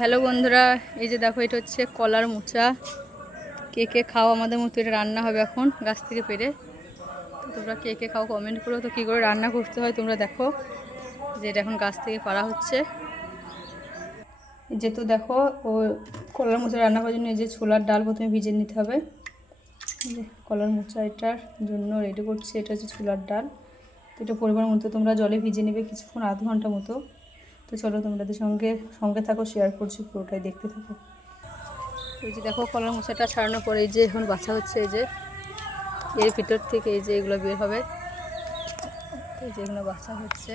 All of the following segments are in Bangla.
হ্যালো বন্ধুরা, এই যে দেখো এটা হচ্ছে কলার মোচা। কে কে খাও আমাদের মতো? এটা রান্না হবে এখন গাছ থেকে পেড়ে। তো তোমরা কে কে খাও কমেন্ট করো। তো কী করে রান্না করতে হয় তোমরা দেখো, যে এটা এখন গাছ থেকে পাড়া হচ্ছে। যেহেতু দেখো ও কলার মোচা রান্না করার জন্য এই যে ছোলার ডাল প্রথমে ভিজিয়ে নিতে হবে। যে কলার মোচা এটার জন্য রেডি করছি, এটা হচ্ছে ছোলার ডাল। তো এটা পরিমাণ মতো তোমরা জলে ভিজিয়ে নেবে কিছুক্ষণ, আধ ঘন্টা মতো। তো চলো তোমাদের সঙ্গে থাকো, শেয়ার করছি, পুরোটাই দেখতে থাকো। এই যে দেখো কলার মোচাটা ছাড়ানোর পরে এই যে এখন বাছা হচ্ছে। এই যে এর ভিতর থেকে এই যে এগুলো বের হবে, এই যে এগুলো বাছা হচ্ছে।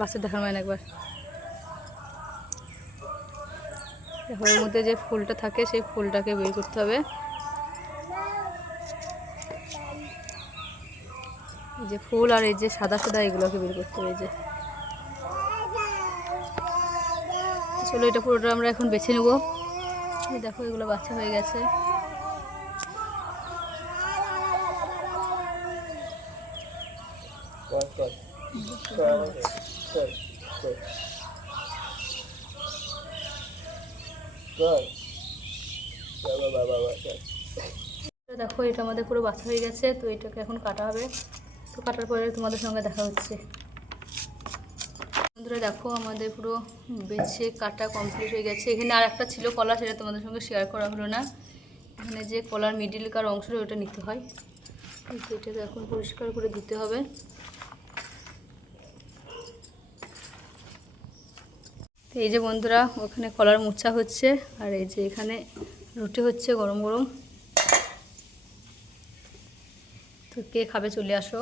বাছা দেখার মানে একবার দেখো, এর মধ্যে যে ফুলটা থাকে সেই ফুলটাকে বের করতে হবে। এই যে ফুল আর এই যে সাদা সাদা এগুলোকে বের করতে হবে। এই যে চলো এটা পুরোটা আমরা এখন বেছে নেব। এই দেখো এগুলো বাছা হয়ে গেছে। দেখো এটা আমাদের পুরো বাছা হয়ে গেছে। তো এটাকে এখন কাটা হবে। তো কাটার পরে তোমাদের সঙ্গে দেখা হচ্ছে। বন্ধুরা দেখো আমাদের পুরো বেছে কাটা কমপ্লিট হয়ে গেছে। এখানে আর একটা ছিল কলা, সেটা তোমাদের সঙ্গে শেয়ার করা হলো না। এখানে যে কলার মিডিলকার অংশটা ওটা নিতে হয়। এটাকে এখন পরিষ্কার করে দিতে হবে। তো এই যে বন্ধুরা ওখানে কলার মোচা হচ্ছে, আর এই যে এখানে রুটি হচ্ছে গরম গরম। তো কে খাবে চলে আসো।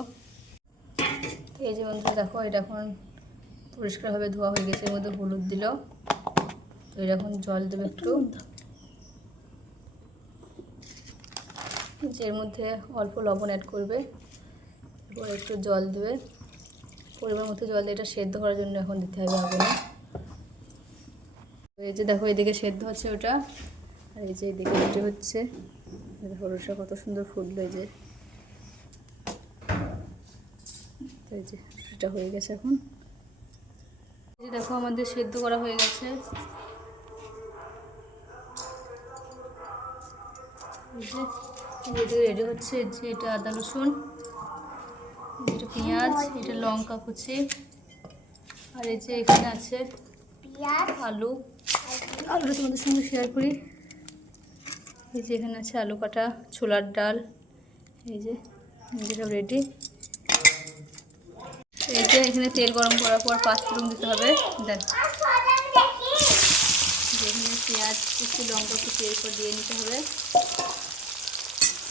তো এই যে বন্ধুরা দেখো এটা এখন পরিষ্কারভাবে ধোয়া হয়ে গেছে। এর মধ্যে হলুদ দিল। তো এটা এখন জল দেবে একটু, এর মধ্যে অল্প লবণ অ্যাড করবে, এরপর একটু জল দেবে পরিমাণ মতো জল দিয়ে এটা সেদ্ধ করার জন্য এখন দিতে হবে আগুনে। এই যে দেখো এদিকে সেদ্ধ হচ্ছে ওটা, আর এই যে এদিকে রুটি হচ্ছে। দেখো রুটিটা কত সুন্দর ফুটলো। এই যে রুটিটা হয়ে গেছে এখন। এই যে দেখো আমাদের সেদ্ধ করা হয়ে গেছে। এই যে রেডি হচ্ছে। যে এটা আদা রসুন, এটা পেঁয়াজ, এটা লঙ্কা কুচি, আর এই যে এখানে আছে আলু। আলুটা তোমাদের সঙ্গে শেয়ার করি। এই যে এখানে আছে আলু কাটা, ছোলার ডাল। এই যে সব রেডি। এই যে এখানে তেল গরম করার পর 5 ফোড়ন দিতে হবে। দেন এখানে পেঁয়াজ কুচি, লঙ্কা কুচি এরপর দিয়ে নিতে হবে।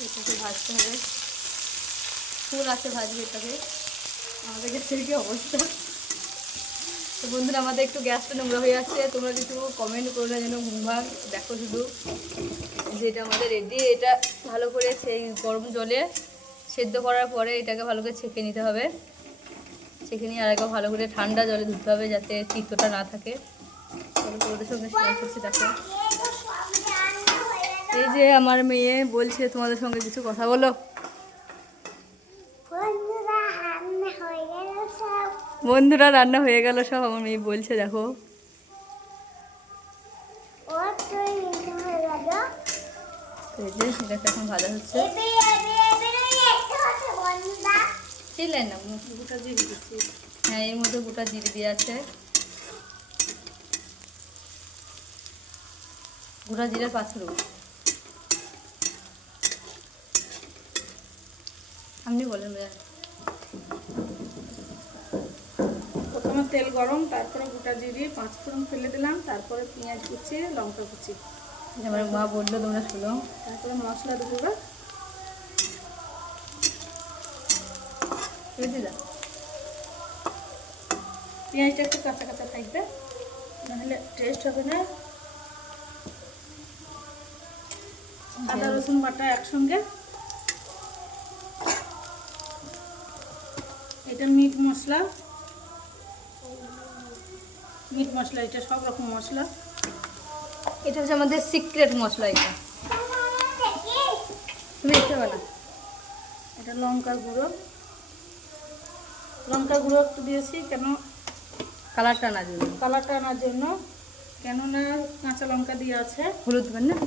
এটাকে ভাজতে হবে, ফুল আছে ভাজবে এটাকে। আমাদের গ্যাসের কি অবস্থা! তো বন্ধুরা আমাদের একটু গ্যাসটা নোংরা হয়ে আছে, তোমরা কিছু কমেন্ট করো না যেন ঘুমভাগ। দেখো শুধু যে এটা আমাদের রেডি। এটা ভালো করে সেই গরম জলে সেদ্ধ করার পরে এটাকে ভালো করে ছেঁকে নিতে হবে। ছেঁকে নিয়ে আরেকবার ভালো করে ঠান্ডা জলে ধুতে হবে যাতে তিতটা না থাকে। তোমাদের সঙ্গে শেয়ার করছি। দেখো এই যে আমার মেয়ে বলছে তোমাদের সঙ্গে কিছু কথা বলো। বন্ধুরা রান্না হয়ে গেল সব, আমার মেয়ে বলছে। দেখো এই যে এটা এখন ভাজা হচ্ছে। চিনলেন না? গোটা জিরে দিচ্ছি। হ্যাঁ এর মধ্যে গোটা জিরে দিয়ে আছে। গোটা জিরের পাঁচফোড়ন আপনি বলেন। প্রথমে তেল গরম, তারপরে গোটা জিরে 5 ফোড়ন ফেলে দিলাম, তারপরে পেঁয়াজ কুচি, লঙ্কা কুচি। আমার মা বললো তোমরা শুনো। তারপরে মশলা দেবো। দিলাম পেঁয়াজটা একটু কাঁচা কাঁচা থাকবে, নাহলে টেস্ট হবে না। আদা রসুন বাটা একসঙ্গে। এটা মিট মশলা, এটা সব রকম মশলা। এটা হচ্ছে আমাদের সিক্রেট মশলা। এটা তুমি দেখতে পাবে না। এটা লঙ্কার গুঁড়ো একটু দিয়েছি, কেন কালারটা আনার জন্য। কালারটা আনার জন্য। কেননা কাঁচা লঙ্কা দিয়ে আছে। হলুদ দেবেন না?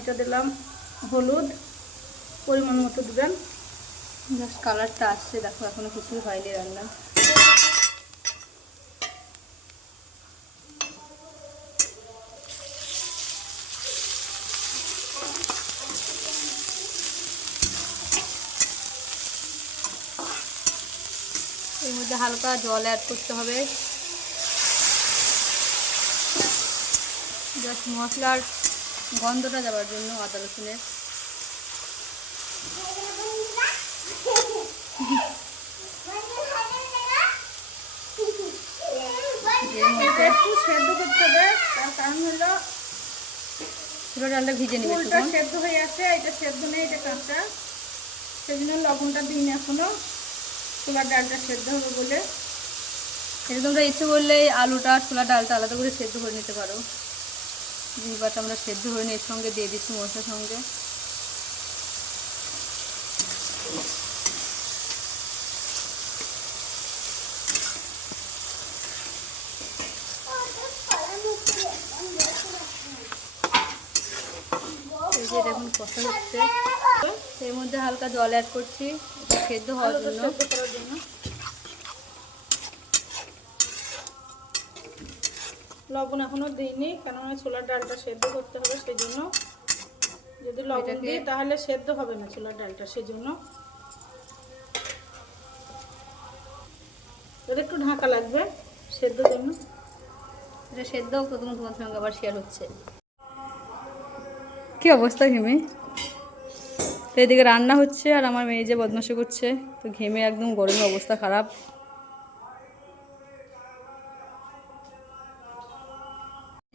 এটা দিলাম হলুদ, পরিমাণ মতো দিবেন। জাস্ট কালারটা আসছে, দেখো এখনো কিছুই হয়নি রান্না। এর মধ্যে হালকা জল অ্যাড করতে হবে, জাস্ট মশলার গন্ধটা যাওয়ার জন্য, আদা রসুনের। এটা একটু সেদ্ধ করতে হবে, তার কারণ হলো ছোটো ডালটা ভিজে নেবে। ফুলটা সেদ্ধ হয়ে আছে, এটা সেদ্ধ নেই, এটা কাঁচা, সেই জন্য লবণটা দিন এখনো, ছোলার ডালটা সেদ্ধ হবে বলে। এটা তোমরা ইচ্ছে করলে আলুটা ছোলা ডালটা আলাদা করে সেদ্ধ করে নিতে পারো। জিবাটা আমরা সেদ্ধ করে নিয়ে এর সঙ্গে দিয়ে দিচ্ছি মশলার সঙ্গে। এই যে এটা এখন কষা হচ্ছে, এর মধ্যে হালকা জল অ্যাড করছি এটা সেদ্ধ হওয়ার জন্য। লবণ এখনো দিইনি, কেননা ছোলার ডালটা সেদ্ধ করতে হবে, সেই জন্য। যদি লবণ দিই তাহলে সেদ্ধ হবে না ছোলার ডালটা, সেই জন্য এটা একটু ঢাকা লাগবে সেদ্ধর জন্য। এটা সেদ্ধ প্রথম তোমার সঙ্গে আবার শেয়ার হচ্ছে। কি অবস্থা ঘেমে? তো এদিকে রান্না হচ্ছে আর আমার মেয়ে যে বদমাশি করছে, তো ঘেমে একদম গরমের অবস্থা খারাপ।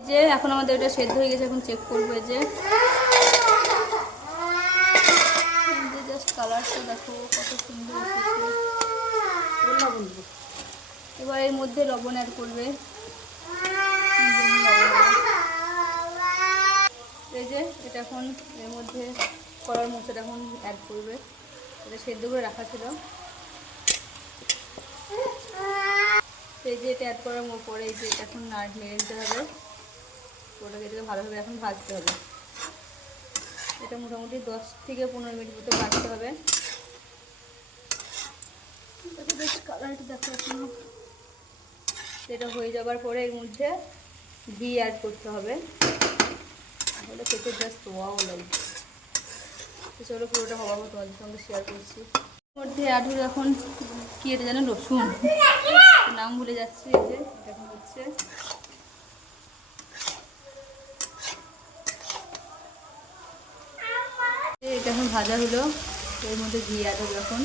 যে এখন আমাদের এটা সেদ্ধ হয়ে গেছে, এখন চেক করবো। যে জাস্ট কালারটা দেখো কত সুন্দর এসেছে। এবার এর মধ্যে লবণ অ্যাড করবে। এই যে এটা এখন এর মধ্যে কলার মশলাটা এখন অ্যাড করবে, এটা সেদ্ধ করে রাখা ছিল। এই যে এটা অ্যাড করার পরে এই যে এটা এখন নেড়ে দিতে হবে, ওটাকে এটাকে ভালোভাবে এখন ভাজতে হবে। এটা মোটামুটি 10 থেকে 15 মিনিট মতো ভাজতে হবে। বেশ কালারটা দেখো এখন। এটা হয়ে যাবার পরে এর মধ্যে ঘি অ্যাড করতে হবে, তাহলে খেতে জাস্ট ওয়াও লাগবে। তো চলো পুরোটা হওয়ার মতো তোমাদের সঙ্গে শেয়ার করছি। এর মধ্যে অ্যাড হলো এখন কি এটা জানো, রসুন, নাম ভুলে যাচ্ছি। এই যে এটা এখন হচ্ছে, এটা এখন ভাজা হলো, এর মধ্যে ঘি অ্যাড হবে। এখন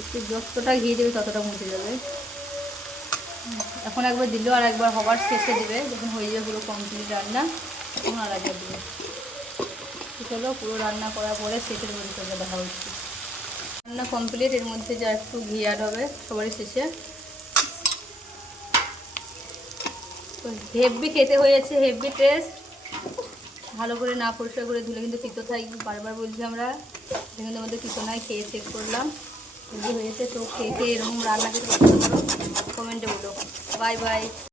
একটু যতটা ঘি দেবে ততটা মুছে যাবে। এখন একবার দিল আর একবার হবার শেষে দেবে, যখন হয়ে যাবে পুরো কমপ্লিট রান্না, তখন আর একবার দেবে। চলো পুরো রান্না করার পরে শেষের পরিচর্যা দেখা হচ্ছে। রান্না কমপ্লিট, এর মধ্যে যা একটু ঘি অ্যাড হবে সবারই শেষে। তো হেভি খেতে হয়েছে, হেভি টেস্ট। ভালো করে না পরিষ্কার করে ধুলে কিন্তু তিতো থাকবে, বারবার বলছি আমরা। কিন্তু আমাদের তিতো নাই, খেয়ে চেক করলাম হেভি হয়েছে। তো খেয়ে এরকম রান্না করতে পছন্দ করো, কমেন্টে বলো। Bye bye.